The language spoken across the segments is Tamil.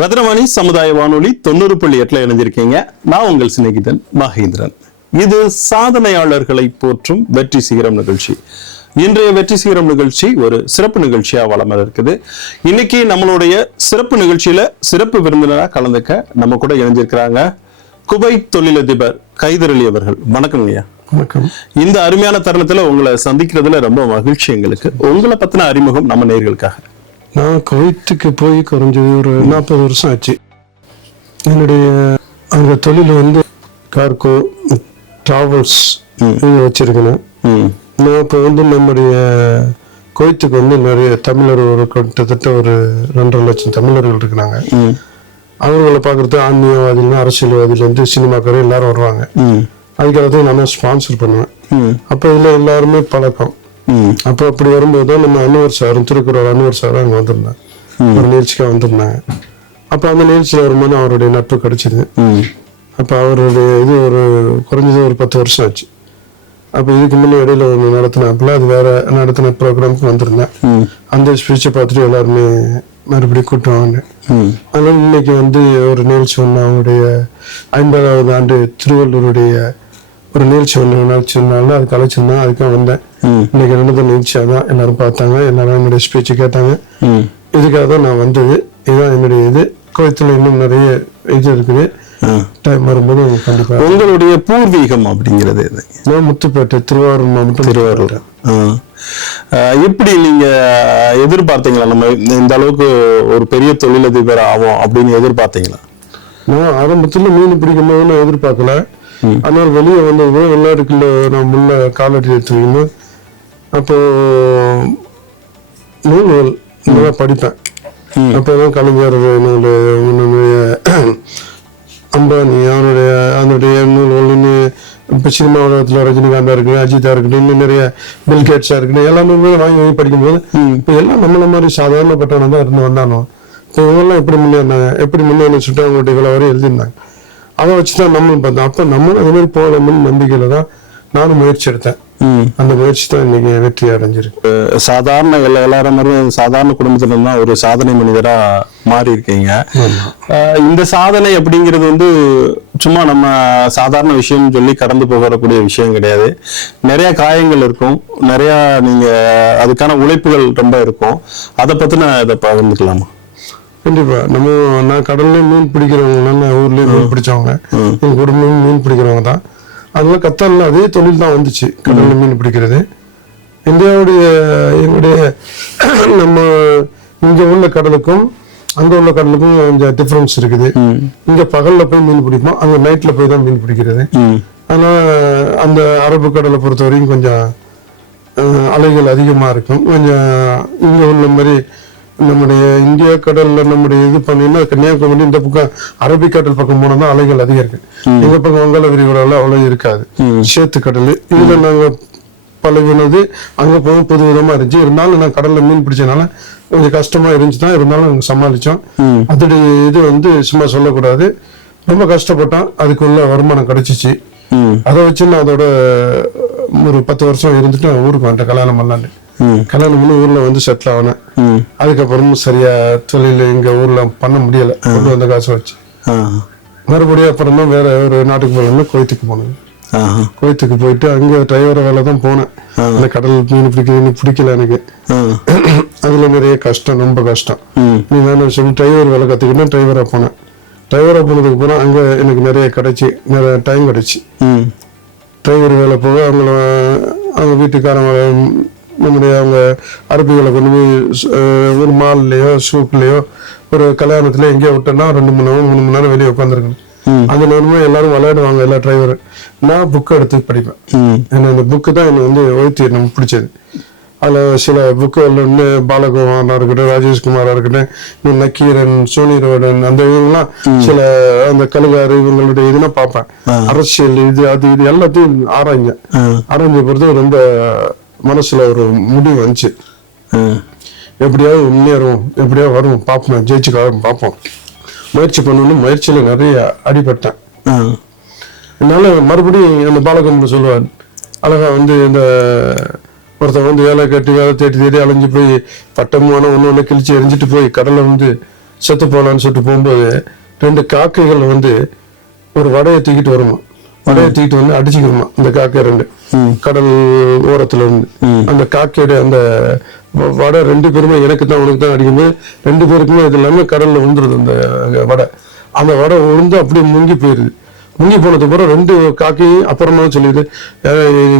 ரத்னவாணி சமுதாய வானொலி 90.8 இணைஞ்சிருக்கீங்க. நான் உங்கள் சிநேகிதன் மகேந்திரன். இது சாதனையாளர்களை போற்றும் வெற்றி சிகரம் நிகழ்ச்சி. இன்றைய வெற்றி சிகரம் நிகழ்ச்சி ஒரு சிறப்பு நிகழ்ச்சியா வளம் இருக்குது. இன்னைக்கு நம்மளுடைய சிறப்பு நிகழ்ச்சியில சிறப்பு விருந்தினரா கலந்துக்க நம்ம கூட இணைஞ்சிருக்கிறாங்க குவைத் தொழிலதிபர் கைதர் அலி அவர்கள். வணக்கம் ஐயா. வணக்கம். இந்த அருமையான தருணத்துல உங்களை சந்திக்கிறதுல ரொம்ப மகிழ்ச்சி எங்களுக்கு. உங்களை பத்தின அறிமுகம் நம்ம நேயர்களுக்காக. நான் குவைத்துக்கு போய் குறைஞ்சது ஒரு 40 வருஷம் ஆச்சு. என்னுடைய அங்கே தொழில் வந்து கார்கோ டிராவல்ஸ் இது வச்சிருக்கேன். நான் இப்போ வந்து நம்முடைய குவைத்துக்கு வந்து நிறைய தமிழர் ஒரு கிட்டத்தட்ட ஒரு 2.5 லட்சம் தமிழர்கள் இருக்கிறாங்க. அவர்களை பார்க்குறது ஆன்மீகவாதிகள் அரசியல்வாதியிலேருந்து சினிமாக்காரர் எல்லாரும் வருவாங்க. அதுக்காக நான் ஸ்பான்சர் பண்ணுவேன். அப்போ இதில் எல்லாருமே பழக்கம். அப்போ அப்படி வரும்போது தான் நம்ம அன்வர் சாரும் திருக்குறள் அன்வர் சாரும் அங்கே வந்திருந்தாங்க, ஒரு நிகழ்ச்சிக்காக வந்திருந்தாங்க. அப்போ அந்த நிகழ்ச்சியில் வரும்போது அவருடைய நட்பு கிடைச்சிது. அப்போ அவருடைய இது ஒரு குறைஞ்சது ஒரு 10 வருஷம் ஆச்சு. அப்போ இதுக்கு முன்னே இடையில ஒன்று நடத்தினாப்புல அது வேற நடத்தின ப்ரோக்ராமுக்கு வந்திருந்தேன். அந்த ஸ்பீச்சை பார்த்துட்டு எல்லாருமே மறுபடியும் கூட்டுவாங்க. அதனால இன்னைக்கு வந்து ஒரு நிகழ்ச்சி ஒன்று அவங்களுடைய 50வது ஆண்டு திருவள்ளுவருடைய ஒரு நிகழ்ச்சி ஒன்று அதுக்கு அழைச்சிருந்தேன். அதுக்காக வந்தேன். இன்னைக்கு நடந்த நிகழ்ச்சியாக தான் எல்லாரும் பார்த்தாங்க, எல்லாரும் என்னுடைய ஸ்பீச்சை கேட்டாங்க. இதுக்காக தான் நான் வந்தது. இதுதான் என்னுடைய இது. குவைத்தில் இன்னும் நிறைய இது இருக்குது. டைம் வரும்போது கண்டிப்பா. உங்களுடைய பூர்வீகம் அப்படிங்கிறது நான் முத்துப்பேட்டை, திருவாரூர் மாவட்டம். திருவாரூர். எப்படி நீங்க எதிர்பார்த்தீங்களா நம்ம இந்த அளவுக்கு ஒரு பெரிய தொழிலதிபர் ஆகும் அப்படின்னு எதிர்பார்த்தீங்களா? நான் ஆரம்பத்துல மீன் பிடிக்கும் போது நான் எதிர்பார்க்கல. ஆனால் வெளியே வந்தது வெளிநாடுக்குள்ள நான் முன்ன காலடி எடுத்துக்கணும். அப்போ நூல்கள் நல்லா படிப்பேன். அப்போதான் கலைஞர் நூல், அம்பானி அவனுடைய நூல்கள்னு இப்போ சினிமா உலகத்தில் ரஜினிகாந்தா இருக்கணும், அஜித்தா இருக்கட்டும், இன்னும் நிறைய பில்கேட்ஸா இருக்கணும், எல்லா நூல்களும் வாங்கி படிக்கும்போது இப்போ எல்லாம் நம்மள மாதிரி சாதாரணப்பட்டவன தான் இருந்து வந்தானோ. இப்போ இவங்கெல்லாம் எப்படி முன்னேறின சொல்லிட்டு அவங்களுடைய இவ்வளோ வரை எழுதியிருந்தாங்க. அதை வச்சுதான் நம்மளும் பார்த்தோம். அப்போ நம்மளும் அது மாதிரி போகலாம்னு நம்பிக்கையில தான் நானும் முயற்சி எடுத்தேன். அந்த முயற்சி தான் இன்னைக்கு வெற்றி அடைஞ்சிருக்கு. சாதாரண எல்லாரும் மாதிரியும் சாதாரண குடும்பத்துல தான் ஒரு சாதனை மனிதரா மாறி இருக்கீங்க. இந்த சாதனை அப்படிங்கிறது வந்து சும்மா நம்ம சாதாரண விஷயம் சொல்லி கடந்து போகக்கூடிய விஷயம் கிடையாது. நிறைய காயங்கள் இருக்கும், நிறைய நீங்க அதுக்கான உழைப்புகள் ரொம்ப இருக்கும். அதை பத்தின இதை பகிர்ந்துக்கலாமா? கண்டிப்பா. நான் கடல்ல மீன் பிடிக்கிறவங்க, ஊர்லயே மீன் பிடிச்சவங்க, எங்க குடும்பம் மீன் பிடிக்கிறவங்க தான். அதெல்லாம் கத்தால அதே தொழில் தான் வந்துச்சு, கடல்ல மீன் பிடிக்கிறது. எங்களுடைய நம்ம இங்க உள்ள கடலுக்கும் அங்க உள்ள கடலுக்கும் கொஞ்சம் டிஃபரன்ஸ் இருக்குது. இங்க பகல்ல போய் மீன் பிடிப்போம், அங்க நைட்ல போய் தான் மீன் பிடிக்கிறது. அதனால அந்த அரபு கடலை பொறுத்த வரைக்கும் கொஞ்சம் அலைகள் அதிகமா இருக்கும். கொஞ்சம் இங்க உள்ள மாதிரி நம்முடைய இந்தியா கடல்ல நம்முடைய இது பண்ணீங்கன்னா கன்னியாகுமரி இந்த பக்கம் அரபிக்கடல் பக்கம் போனா தான் அலைகள் அதிகம் இருக்கு. எங்க பக்கம் வங்காள விரிகுடால அவ்வளவு இருக்காது, சேத்து கடல். இதுல நாங்க பழகினது அங்க போகும் புது விதமா இருந்துச்சு. இருந்தாலும் நான் கடல்ல மீன் பிடிச்சதுனால கொஞ்சம் கஷ்டமா இருந்துச்சுதான், இருந்தாலும் நாங்க சமாளிச்சோம். அதோடைய இது வந்து சும்மா சொல்லக்கூடாது, ரொம்ப கஷ்டப்பட்டோம். அதுக்குள்ள வருமானம் கிடைச்சிச்சு. அதை வச்சு நான் அதோட ஒரு 10 வருஷம் இருந்துட்டு ஊருக்கு வந்துட்டேன். கல்யாணம் பண்ணலான்னு ஊர்ல வந்து செட்டில் ஆனேன். அதுக்கப்புறமும் சரியா தொழில் எங்க ஊர்ல பண்ண முடியல. கொண்டு வந்த காசு வச்சு மறுபடியும் அப்புறம் தான் வேற ஒரு நாட்டுக்கு போகணும்னு குவைத்துக்கு போனேன். குவைத்துக்கு போயிட்டு அங்க டிரைவர் வேலை தான் போனேன். அந்த கடல் மீன் பிடிக்கல எனக்கு. அதுல நிறைய கஷ்டம், ரொம்ப கஷ்டம். நீ வேணும் சொல்லி டிரைவர் வேலை கத்துக்கிட்டேன். டிரைவரா போனேன். டிரைவரா போனதுக்கு அப்புறம் அங்க எனக்கு நிறைய நிறைய டைம் கிடைச்சி. டிரைவர் வேலை போக அவங்க வீட்டுக்காரங்க நம்முடைய அவங்க அரபிகளை கொண்டு போய் ஒரு மால்லையோ சூப்லையோ ஒரு கல்யாணத்துல எங்கேயோ விட்டோம்னா 2 மணி நேரம் 3 மணி நேரம் வெளியே உட்காந்துருக்கணும். அந்த நேரமே எல்லாரும் விளையாடுவாங்க, எல்லா டிரைவர். நான் புக்கை எடுத்து படிப்பேன். ஏன்னா அந்த புக்கு தான் எனக்கு வந்து ஓய்த்தி நமக்கு பிடிச்சது. அதுல சில புக்குகள் வந்து பாலகுமாரா இருக்கட்டும், ராஜேஷ்குமாரா இருக்கட்டும், நக்கீரன், சோனிரோடன், அந்த இதெல்லாம் சில அந்த கழுகாறு இவங்களுடைய இதெல்லாம் பார்ப்பேன். அரசியல் இது அது இது எல்லாத்தையும் ஆராய்ஞ்ச பொறுத்து ரொம்ப மனசுல ஒரு முடிவு வந்துச்சு. எப்படியாவது முன்னேறும், எப்படியாவது வரும், பார்ப்போம், ஜெயிச்சு பார்ப்போம், முயற்சி பண்ணணும். முயற்சியில நிறைய அடிபட்டேன். என்னால மறுபடியும் அந்த பாலகுமார் சொல்லுவார் அழகா வந்து இந்த ஒருத்தன் வந்து வேலை கட்டி வேலை தேடி அலைஞ்சு போய் பட்டமான ஒன்று கிழிச்சு எரிஞ்சிட்டு போய் கடலை வந்து செத்து போனான்னு சொல்லிட்டு போகும்போது 2 காக்கைகள் வந்து ஒரு வடையை தூக்கிட்டு வருமா, வடையை தூக்கிட்டு வந்து அடிச்சுக்கணுமா இந்த காக்கை 2 கடல் ஓரத்துல இருந்து. அந்த காக்கையோட அந்த வடை 2 பேருமே எனக்கு தான் உனக்கு தான் அடிக்கும்போது 2 பேருக்குமே இது இல்லாம கடல்ல விழுந்துருது அந்த வடை. அந்த வடை விழுந்து அப்படியே முங்கி போயிருது. முங்கி போனதுக்கு அப்புறம் 2 காக்கையும் அப்புறமா சொல்லிடுது,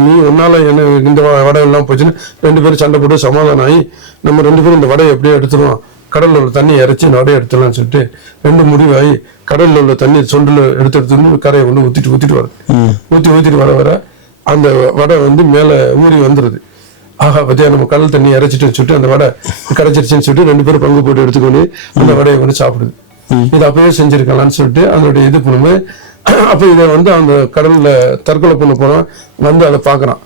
நீ ஒன்னால என்ன இந்த வடை எல்லாம் போச்சுன்னு 2 பேரும் சண்டை போட்டு சமாதானம் ஆகி நம்ம 2 பேரும் இந்த வடையை எப்படியே எடுத்துருவோம், கடல்ல உள்ள தண்ணி இறைச்சி இந்த வடையை எடுத்துடலாம்னு சொல்லிட்டு 2 முடிவாகி கடல்ல உள்ள தண்ணி சொண்டுல எடுத்து கரையை கொண்டு ஊத்திட்டு வருது. ஊத்திட்டு வர அந்த வடை வந்து மேல ஊறி வந்துருது. ஆகா பத்தியா நம்ம கடல் தண்ணி இறைச்சிட்டு சொல்லிட்டு அந்த வடை கரைச்சிருச்சுன்னு சொல்லிட்டு 2 பேரும் பங்கு போட்டு எடுத்துக்கொண்டு அந்த வடையை வந்து சாப்பிடுது. இது அப்பவே செஞ்சிருக்கலாம்னு சொல்லிட்டு அதனுடைய இது பண்ணும்போது அப்ப இதை வந்து அந்த கடல்ல தற்கொலை பண்ண போனா வந்து அதை பாக்குறான்.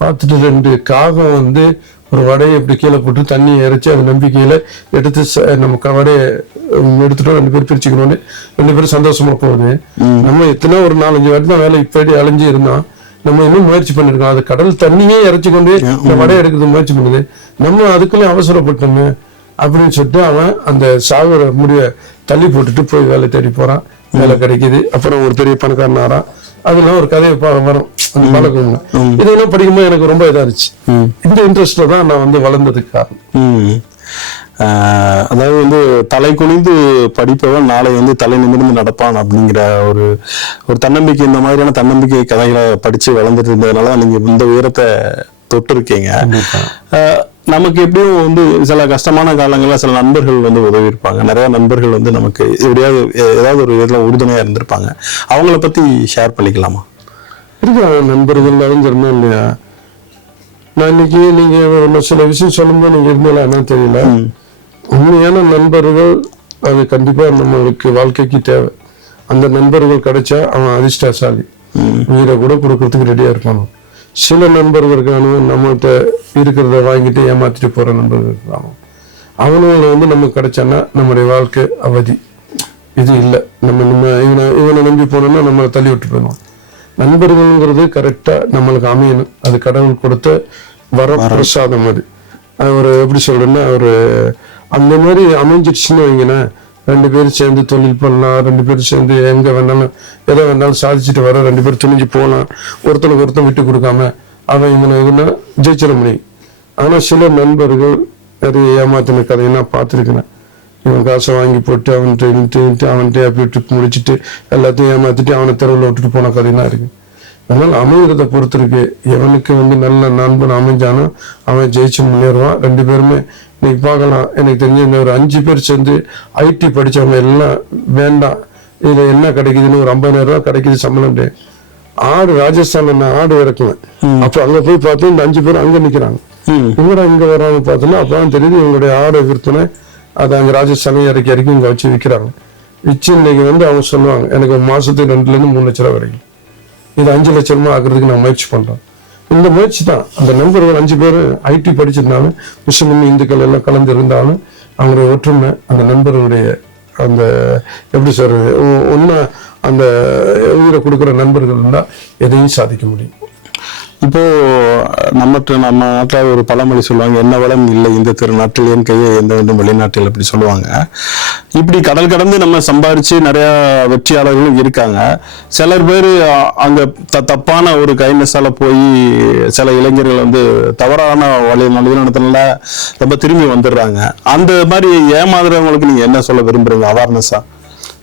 பார்த்துட்டு 2 காகம் வந்து ஒரு வடையை இப்படி கீழே போட்டு தண்ணி இறைச்சி அது நம்பிக்கையில எடுத்து நம்ம வடையை எடுத்துட்டோம், 2 பேரும் பிரிச்சுக்கணும்னு 2 பேரும் சந்தோஷமா போகுது. நம்ம எத்தனை ஒரு 4-5 வாட்டி தான் வேலை இப்படி அலைஞ்சு இருந்தோம், நம்ம இன்னும் முயற்சி பண்ணிருக்கோம், அது கடல் தண்ணியே இறைச்சி கொண்டு இந்த வடையை எடுக்கிறது முயற்சி பண்ணுது, நம்ம அதுக்குள்ளே அவசரப்பட்டோமே அப்படின்னு சொல்லிட்டு அவன் அந்த சாகுற முடிவை தள்ளி போட்டுட்டு போய் வேலை தேடி போறான். வேலை கிடைக்குது. அப்புறம் ஒரு பெரிய பணக்காரன் ஆறான். அதெல்லாம் ஒரு கதையை வரும் அந்த பழக்கம். இதெல்லாம் படிக்கும்போது எனக்கு ரொம்ப இதா இருந்துச்சு. இந்த இன்ட்ரெஸ்ட்ல தான் நான் வந்து வளர்ந்ததுக்கு காரணம். அதாவது வந்து தலை குனிந்து படிப்பவன் நாளை வந்து தலை நிமிர்ந்து நடப்பான் அப்படிங்கிற ஒரு தன்னம்பிக்கை, இந்த மாதிரியான தன்னம்பிக்கை கதைகளை படிச்சு வளர்ந்துட்டு இருந்ததுனால நீங்க இந்த உயரத்தை தொட்டு இருக்கீங்க. நமக்கு எப்படியும் வந்து சில கஷ்டமான காலங்கள்ல சில நண்பர்கள் வந்து உதவி இருப்பாங்க, நிறைய நண்பர்கள் வந்து நமக்கு எப்படியாவது ஏதாவது ஒரு இதுல உறுதுணையா இருந்திருப்பாங்க. அவங்கள பத்தி ஷேர் பண்ணிக்கலாமா? இருக்காங்க நண்பர்கள் அறிஞர்னா இல்லையா. நான் இன்னைக்கு நீங்க சில விஷயம் சொல்லும்போது நீங்க இருந்தாலும் என்னன்னு தெரியல, உண்மையான நண்பர்கள் அது கண்டிப்பா நம்மளுக்கு வாழ்க்கைக்கு தேவை. அந்த நண்பர்கள் கிடைச்சா அவன் அதிர்ஷ்டசாலி, உயிரை கூட கொடுக்கறதுக்கு ரெடியா இருப்பானு. சில நண்பர்கள் இருக்கானு நம்மகிட்ட இருக்கிறத வாங்கிட்டு ஏமாத்திட்டு போற நண்பர்கள் இருக்கானு. அவனுங்களை வந்து நமக்கு கிடைச்சான்னா நம்முடைய வாழ்க்கை அவதி. இது இல்லை, நம்ம இவனை நம்பி போனோம்னா நம்மளை தள்ளி விட்டு போயிடுவோம். நண்பர்கள்ங்கிறது கரெக்டா நம்மளுக்கு அமையணும். அது கடவுள் கொடுத்த வரப்பிரசாதம். அது ஒரு எப்படி சொல்றேன்னா ஒரு அந்த மாதிரி அமைஞ்சிடுச்சுன்னு வைங்கன்னா 2 பேரும் சேர்ந்து தொழில் பண்ணலாம், 2 பேரும் சேர்ந்து எங்க வேணாலும் எதை வேணாலும் சாதிச்சுட்டு வர 2 பேரும் துணிஞ்சு போகலாம். ஒருத்தனுக்கு ஒருத்தன் விட்டு கொடுக்காம அவன் இவனை ஜெயிச்சிட முடியும். ஆனா சில நண்பர்கள் நிறைய ஏமாத்தின கதையை நான் பார்த்துருக்கிறேன். இவன் காசை வாங்கி போட்டு அவன்கிட்ட அப்படி முடிச்சுட்டு எல்லாத்தையும் ஏமாத்திட்டு அவனை தெருவில் விட்டுட்டு போன கதையெல்லாம் இருக்கு. அதனால அமைகிறத பொறுத்து இருக்கு. எவனுக்கு வந்து நல்ல நண்பன் அமைஞ்சானோ அவன் ஜெயிச்சு முன்னேறுவான். 2 பேருமே இன்னைக்கு பார்க்கலாம். எனக்கு தெரிஞ்ச இந்த ஒரு 5 பேர் சேர்ந்து ஐடி படிச்சவங்க எல்லாம் வேண்டாம், இதுல என்ன கிடைக்குதுன்னு ஒரு 50,000 ரூபாய் கிடைக்குது சம்பளம். ஆடு ராஜஸ்தான்ல நான் ஆடு இறக்குவேன். அப்ப அங்க போய் பார்த்து இந்த 5 பேரும் அங்க நிக்கிறாங்க. இவங்க இங்க வர்றாங்க பார்த்தோன்னா அப்பதான் தெரியுது இவங்களுடைய ஆடு விற்பனை அதை அங்க ராஜஸ்தானே இறக்கி இங்க வச்சு விற்கிறாங்க. வச்சு இன்னைக்கு வந்து அவங்க சொல்லுவாங்க எனக்கு மாசத்துக்கு 2-3 லட்சம் ரூபாய் கிடைக்கும். இது 5 லட்சம் ரூபாய் ஆக்குறதுக்கு நான் முயற்சி பண்றேன். இந்த முயற்சி தான். அந்த நண்பர்கள் 5 பேர் ஐடி படிச்சிருந்தாலும் முஸ்லிம் இந்துக்கள் எல்லாம் கலந்து இருந்தாலும் அவங்களுடைய ஒற்றுமை, அந்த நண்பர்களுடைய அந்த எப்படி சொல்றது ஒன்னா அந்த உயிரை கொடுக்குற நண்பர்கள் இருந்தா எதையும் சாதிக்க முடியும். இப்போ நம்ம நாட்டில் ஒரு பழமொழி சொல்லுவாங்க, என்ன வளம் இல்லை இந்த திருநாட்டில் என் கையை எந்த வேண்டும் வெளிநாட்டில் அப்படி சொல்லுவாங்க. இப்படி கடல் கடந்து நம்ம சம்பாரிச்சு நிறைய வெற்றியாளர்களும் இருக்காங்க. சிலர் பேர் அங்க தப்பான ஒரு கைண்ட்னஸால போய் சில இளைஞர்கள் வந்து தவறான வழிநடத்தினால ரொம்ப திரும்பி வந்துடுறாங்க. அந்த மாதிரி ஏமாதுறவங்களுக்கு நீங்க என்ன சொல்ல விரும்புறீங்க அவேர்னஸா?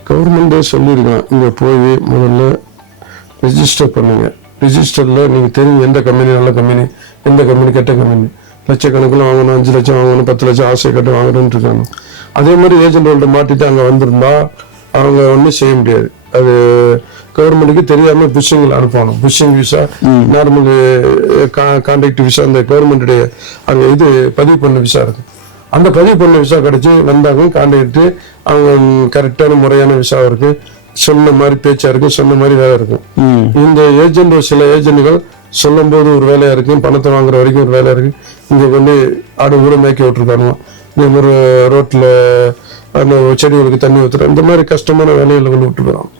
கவர்மெண்டே சொல்லியிருக்கான், இங்க போய் முதல்ல ரெஜிஸ்டர் பண்ணுங்க. ரிஜிஸ்டர்ல நீங்க தெரியும் எந்த கம்பெனி நல்ல கம்பெனி, எந்த கம்பெனி கெட்ட கம்பெனி. லட்சக்கணக்கில் வாங்கணும், 5 லட்சம் வாங்கணும், 10 லட்சம் ஆசை கட்ட வாங்கணும்னு இருக்காங்க. அதே மாதிரி ஏஜென்ட்கள்ட்ட மாட்டிட்டு அங்க வந்திருந்தா அவங்க ஒன்றும் செய்ய முடியாது. அது கவர்மெண்ட்டுக்கு தெரியாம புஷிங்கில் அனுப்பணும். Pushing visa, normal contract visa, அந்த கவர்மெண்ட்டுடைய அங்க இது பதிவு பண்ண விசா இருக்கு. அந்த பதிவு பண்ண விசா கிடைச்சி வந்தாங்க கான்ட்ராக்ட், அவங்க கரெக்டான முறையான விசா இருக்கு, சொன்ன மாதிரி பேச்சா இருக்கும், சொன்ன மாதிரி வேலை இருக்கும். இந்த ஏஜென்ட் சில ஏஜென்ட்கள் சொல்லும் போது ஒரு வேலையா இருக்கு, பணத்தை வாங்குற வரைக்கும் ஒரு வேலையா இருக்கு. இங்க வந்து ஆடு ஊரை மேய்க்க விட்டுருக்கானுங்க, இந்த மாதிரி ரோட்ல அந்த செடிகளுக்கு தண்ணி ஊத்துற இந்த மாதிரி கஷ்டமான வேலைகளை கொண்டு விட்டுருக்காங்க.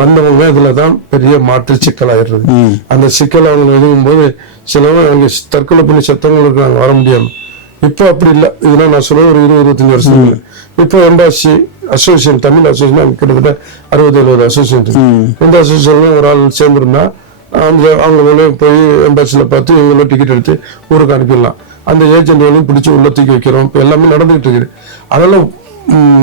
வந்தவங்க இதுலதான் பெரிய மாற்று சிக்கலாயிடுறது. அந்த சிக்கல் அவங்க எழுதும் போது சிலவங்க அங்க தற்கொலை பண்ணி செத்தவங்க இருக்காங்க, வர முடியாது. இப்போ அப்படி இல்லை. இதெல்லாம் நான் சொல்ல ஒரு 20-25 வருஷம் இல்லை. இப்போ எம்பாசி அசோசியேஷன், தமிழ் அசோசியேஷன் கிட்டத்தட்ட 60-70 அசோசியேஷன். இந்த அசோசியேஷன் ஒரு ஆள் சேர்ந்துருந்தா அவங்க போய் எம்பாசியில பார்த்து இவங்களும் டிக்கெட் எடுத்து ஊருக்கு அனுப்பிடலாம். அந்த ஏஜென்ட்களையும் பிடிச்சி உள்ள தூக்கி வைக்கிறோம். இப்போ எல்லாமே நடந்துகிட்டு இருக்குது. அதெல்லாம்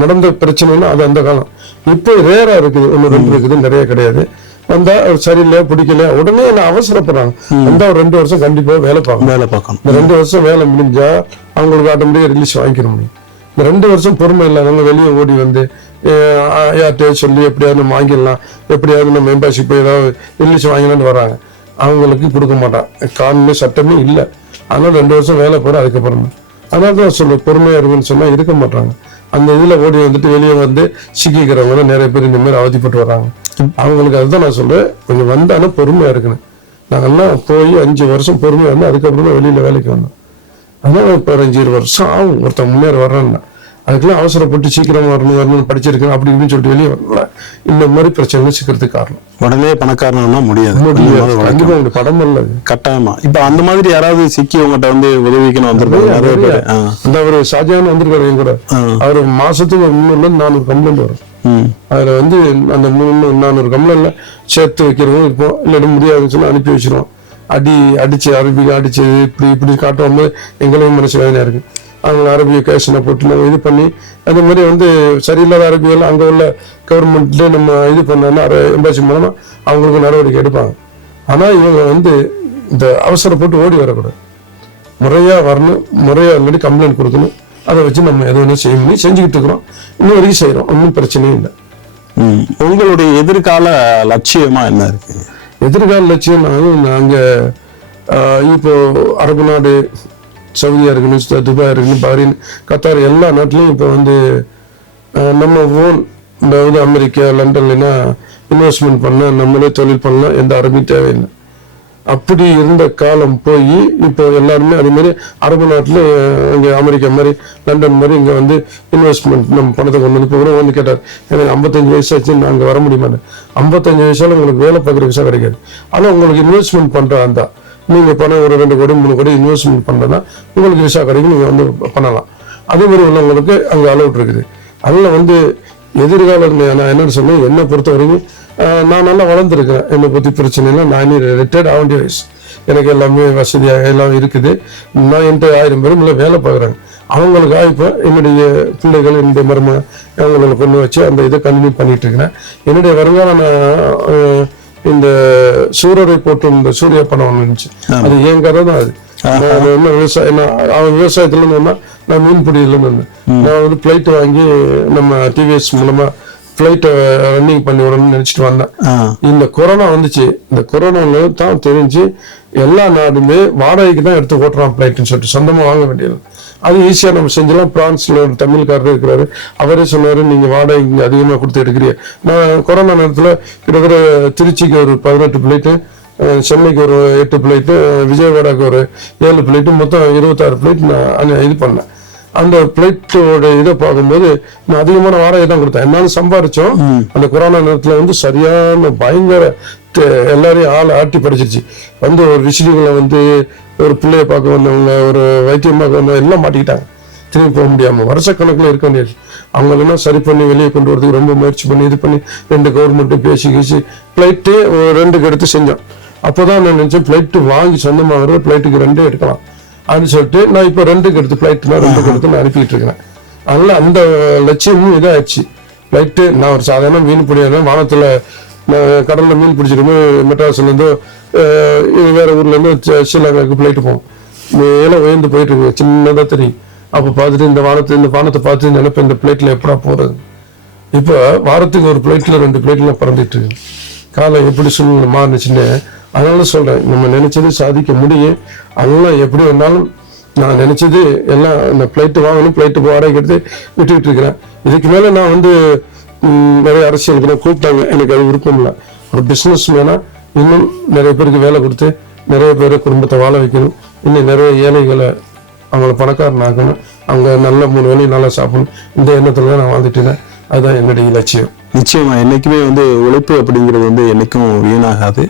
நடந்த பிரச்சனைன்னா அது அந்த காலம். இப்போ ரேரா இருக்குது, 1-2 இருக்குது, நிறைய கிடையாது. வந்தா சரியில்லை பிடிக்கல உடனே என்ன அவசரப்படுறாங்க. வந்தா ஒரு 2 வருஷம் கண்டிப்பா வேலை பார்க்கணும். இந்த 2 வருஷம் வேலை முடிஞ்சா அவங்களுக்கு ஆட்டோமேட்டிக்கா ரிலீஸ் வாங்கிக்கிற முடியும். இந்த 2 வருஷம் பொறுமை இல்லாதவங்க வெளியே ஓடி வந்து யார்கிட்ட சொல்லி எப்படியாவது நம்ம வாங்கிடலாம், எப்படியாவது நம்ம எம்பாசி போய் ஏதாவது ரிலீஸ் வாங்கலான்னு வராங்க. அவங்களுக்கு கொடுக்க மாட்டான். காரணமே சட்டமே இல்லை. அதனால 2 வருஷம் வேலை போற அதுக்கப்புறம் தான். அதனால தான் சொல்ல பொறுமையா இருக்குன்னு சொன்னா இருக்க மாட்டாங்க. அந்த இதுல ஓடி வந்துட்டு வெளியே வந்து சிக்கிக்கிறவங்க நிறைய பேர் இந்த மாதிரி அவதிப்பட்டு வர்றாங்க. அவங்களுக்கு அதுதான் நான் சொல்றேன், கொஞ்சம் வந்தாலும் பொறுமையா இருக்கணும். நாங்கெல்லாம் போய் 5 வருஷம் பொறுமையா இருந்தா அதுக்கப்புறம் தான் வெளியில வேலைக்கு வந்தோம். அதனால இப்போ 5 வருஷம் ஆகும் ஒருத்தன் முன்னேற வர்றான்னா. அதுக்கெல்லாம் அவசரப்பட்டு சீக்கிரம் வரணும் படிச்சிருக்கேன் அப்படி இப்படின்னு சொல்லிட்டு வெளியே வரல. இந்த மாதிரி பிரச்சனைகள் சிக்கிறதுக்கு காரணம். உடனே பணக்காரனா முடியாது. கண்டிப்பா உங்களுக்கு படம் இல்ல கட்டாயமா. இப்ப அந்த மாதிரி யாராவது சிக்கி உங்ககிட்ட வந்து உதவிக்கணும் வந்திருப்பாங்க நிறைய பேர். அந்த அவரு ஷாஜான் வந்திருக்காரு என் கூட. அவரு மாசத்துக்கு 300-400 கம்ப்ளைண்ட் வரும். அதுல வந்து அந்த 300-400 கம்ப்ளைண்ட்ல சேர்த்து வைக்கிறவங்க இருப்போம். இல்லாட்டி முடியாதுன்னு சொல்லி அனுப்பி வச்சிருவோம். அடிச்சு அரபிக்கு அடிச்சு இப்படி காட்டும் போது எங்களுக்கும் மனசு வேதனையா இருக்கு. அவங்க அரபிய கேஷனை போட்டு நம்ம இது பண்ணி அந்த மாதிரி வந்து சரியில்லாத அரபியெல்லாம் அங்கே உள்ள கவர்மெண்ட்ல நம்ம இது பண்ணோம்னா எம்பாசி மூலமா அவங்களுக்கு நடவடிக்கை எடுப்பாங்க. ஆனால் இவங்க வந்து இந்த அவசரப்பட்டு ஓடி வரக்கூடாது. முறையா வரணும், முறையா இல்லாட்டி கம்ப்ளைண்ட் கொடுக்கணும். அதை வச்சு நம்ம எது வேணும் செய்யணும், செஞ்சுக்கிட்டு இருக்கிறோம். இன்னும் வரைக்கும் செய்யறோம், ஒன்றும் பிரச்சனையும் இல்லை. உங்களுடைய எதிர்கால லட்சியமா என்ன இருக்கு? எதிர்கால லட்சியம் நாங்க இப்போ அரபு நாடு, சவுதியா இருக்கணும், துபாய் இருக்கணும், பஹ்ரைன், கத்தார் எல்லா நாட்டிலையும் இப்போ வந்து நம்ம ஓன் அதாவது அமெரிக்கா, லண்டன்லனா இன்வெஸ்ட்மெண்ட் பண்ண நம்மளே தொழில் பண்ணலாம், எந்த அரபியும் தேவையில்லை. அப்படி இருந்த காலம் போய் இப்போ எல்லாருமே அதே மாதிரி அரபு நாட்டில் இங்கே அமெரிக்கா மாதிரி லண்டன் மாதிரி இங்கே வந்து இன்வெஸ்ட்மெண்ட் நம்ம பணத்தை கொண்டு வந்து இப்போ கூட வந்து கேட்டார், எனக்கு 55 வயசு ஆச்சு நான் அங்கே வர முடியுமான்னு. 55 வயசால உங்களுக்கு வேலை பார்க்குற விசா கிடைக்காது. ஆனால் உங்களுக்கு இன்வெஸ்ட்மெண்ட் பண்ணுற அந்த நீங்கள் பணம் ஒரு 2 கோடி 3 கோடி இன்வெஸ்ட்மெண்ட் பண்ணுறதுனா உங்களுக்கு விசா கிடைக்கும், நீங்கள் வந்து பண்ணலாம். அதே மாதிரி உள்ளவங்களுக்கு அங்கே அலவுட் இருக்குது. அதில் வந்து எதிர்காலம் நான் என்னன்னு சொன்னேன், என்னை பொறுத்த வரைக்கும் நான் நல்லா வளர்ந்துருக்கேன். என்னை பற்றி பிரச்சனை இல்லை. நான் ரிட்டையர்ட் ஆக வேண்டிய வயசு. எனக்கு எல்லாமே வசதியாக எல்லாம் இருக்குது. நான் என்கிட்ட 1000 பேரும் இல்லை வேலை பார்க்குறாங்க. அவங்களுக்காக இப்போ என்னுடைய பிள்ளைகள், என்னுடைய மரும அவங்களை கொண்டு வச்சு அந்த இதை கண்டினியூ பண்ணிட்டு இருக்கிறேன். என்னுடைய வருங்காலம் நான் இந்த சூரரை போட்டு இந்த சூரிய பணம் ஒன்று இருந்துச்சு, அது என் கதை தான். அது என்ன விவசாயம், அவன் விவசாயத்துல இருந்தோம்னா நான் மீன் பிடியிலன்னு இருந்தேன். நான் வந்து பிளைட் வாங்கி நம்ம டிவிஎஸ் மூலமா பிளைட்டை ரன்னிங் பண்ணி விடணும்னு நினைச்சிட்டு வந்தேன். இந்த கொரோனா வந்துச்சு. இந்த கொரோனால தான் தெரிஞ்சு எல்லா நாடுமே வாடகைக்கு தான் எடுத்து ஓட்டுறான் பிளைட்னு சொல்லிட்டு, சொந்தமா வாங்க வேண்டியது. அது ஈஸியா நம்ம செஞ்சலாம். பிரான்ஸ்ல ஒரு தமிழ்காரர் இருக்கிறாரு, அவரே சொன்னாரு நீங்க வாடகை இங்க அதிகமா கொடுத்து எடுக்கிறீங்க. நான் கொரோனா நேரத்துல கிட்டத்தட்ட திருச்சிக்கு ஒரு 18 பிளைட்டு, சென்னைக்கு ஒரு 8 பிளைட்டு, விஜயவாடாக்கு ஒரு 7 பிளைட்டு, மொத்தம் 26 பிளைட் நான் இது பண்ணேன். அந்த பிளைட்டோட இதை பார்க்கும்போது நான் அதிகமான வாடகை தான் கொடுத்தேன். என்னாலும் சம்பாரிச்சோம். அந்த கொரோனா நேரத்துல வந்து சரியான பயங்கர எல்லாரையும் ஆட்டி படிச்சிருச்சு. வந்து ஒரு விசிறிகளை வந்து ஒரு பிள்ளைய பார்க்க வந்தவங்க, ஒரு வைத்தியம் பார்க்க வந்தவங்க எல்லாம் மாட்டிக்கிட்டாங்க. திரும்பி போக முடியாம வருஷக்கணக்கில் இருக்க வேண்டியது. அவங்களெல்லாம் சரி பண்ணி வெளியே கொண்டு வரதுக்கு ரொம்ப முயற்சி பண்ணி இது பண்ணி 2 கவர்மெண்ட்டும் பேசி பிளைட்டு 2க்கு எடுத்து செஞ்சோம். அப்போதான் நான் நினைச்சேன் பிளைட்டு வாங்கி சொந்தமாக வர பிளைட்டுக்கு 2 எடுக்கலாம் அப்படின்னு சொல்லிட்டு நான் இப்போ 2க்கு எடுத்து பிளைட்னா 2க்கு எடுத்து நான் அனுப்பிட்டு இருக்கிறேன். அதனால அந்த லட்சியமும் இதாச்சு. பிளைட்டு நான் ஒரு சாதாரண மீன் பிடியாது, வானத்துல கடல்ல மீன் பிடிச்சிருமே மெட்ராஸ்ல இருந்து வேற ஊர்ல இருந்து ஸ்ரீலங்காவுக்கு பிளைட்டு போவோம். மேல உயர்ந்து போயிட்டு இருக்கு, சின்னதா தெரியும். அப்ப பார்த்துட்டு இந்த வானத்தை பார்த்து நினைப்பேன் இந்த பிளைட்ல எப்படா போறது. இப்ப வாரத்துக்கு ஒரு பிளைட்ல 2 பிளைட்ல பறந்துட்டு இருக்கு. காலம் எப்படி சூழ்நிலை மாறுச்சுன்னு. அதனால சொல்றேன், நம்ம நினைச்சது சாதிக்க முடியும். அதெல்லாம் எப்படி வந்தாலும் நான் நினைச்சது எல்லாம் இந்த பிளைட்டு வாங்கணும், பிளைட்டு வாடகை எடுத்து விட்டுக்கிட்டு இருக்கிறேன். இதுக்கு மேல நான் வந்து நிறைய அரசியலுக்கு கூப்பிட்டாங்க, எனக்கு அது விருப்பம் இல்லை. ஒரு பிசினஸ் மேனா இன்னும் நிறைய பேருக்கு வேலை கொடுத்து நிறைய பேர் குடும்பத்தை வாழ வைக்கணும். இன்னும் நிறைய ஏழைகளை அவங்கள பணக்காரனாக்கணும், அவங்க நல்ல 3 வேளையும் நல்லா சாப்பிடணும். இந்த எண்ணத்துல தான் நான் வாழ்ந்துட்டேன். அதுதான் என்னுடைய லட்சியம். நிச்சயமா என்னைக்குமே வந்து உழைப்பு அப்படிங்கிறது வந்து என்னைக்கும் வீணாகாது.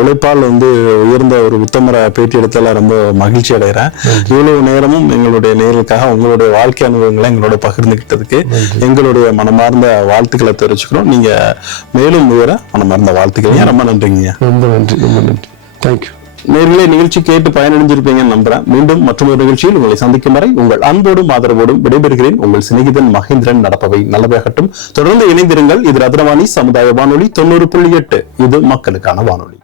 உழைப்பால் வந்து உயர்ந்த ஒரு உத்தமரை பேட்டி எடுத்தல ரொம்ப மகிழ்ச்சி அடைகிறேன். இவ்வளவு நேரமும் எங்களுடைய நேயர்களுக்காக உங்களுடைய வாழ்க்கை அனுபவங்களை எங்களோட பகிர்ந்துகிட்டதுக்கு எங்களுடைய மனமார்ந்த வாழ்த்துக்களை தெரிவிச்சுக்கிறோம். நீங்க மேலும் உயர மனமார்ந்த வாழ்த்துக்கள். ரொம்ப நன்றிங்க. ரொம்ப நன்றி, ரொம்ப நன்றி. தேங்க்யூ. நேர்களே, நிகழ்ச்சி கேட்டு பயனடைஞ்சிருப்பீங்கன்னு நம்புறேன். மீண்டும் மற்றொரு நிகழ்ச்சியில் உங்களை சந்திக்கும் வரை உங்கள் அன்போடும் ஆதரவோடும் விடைபெறுகிறேன். உங்கள் சிநேகிதன் மகேந்திரன். நடப்பவை நல்லவையாகட்டும். தொடர்ந்து இணைந்திருங்கள். இது ரத்னவாணி சமுதாய வானொலி 90.8. இது மக்களுக்கான வானொலி.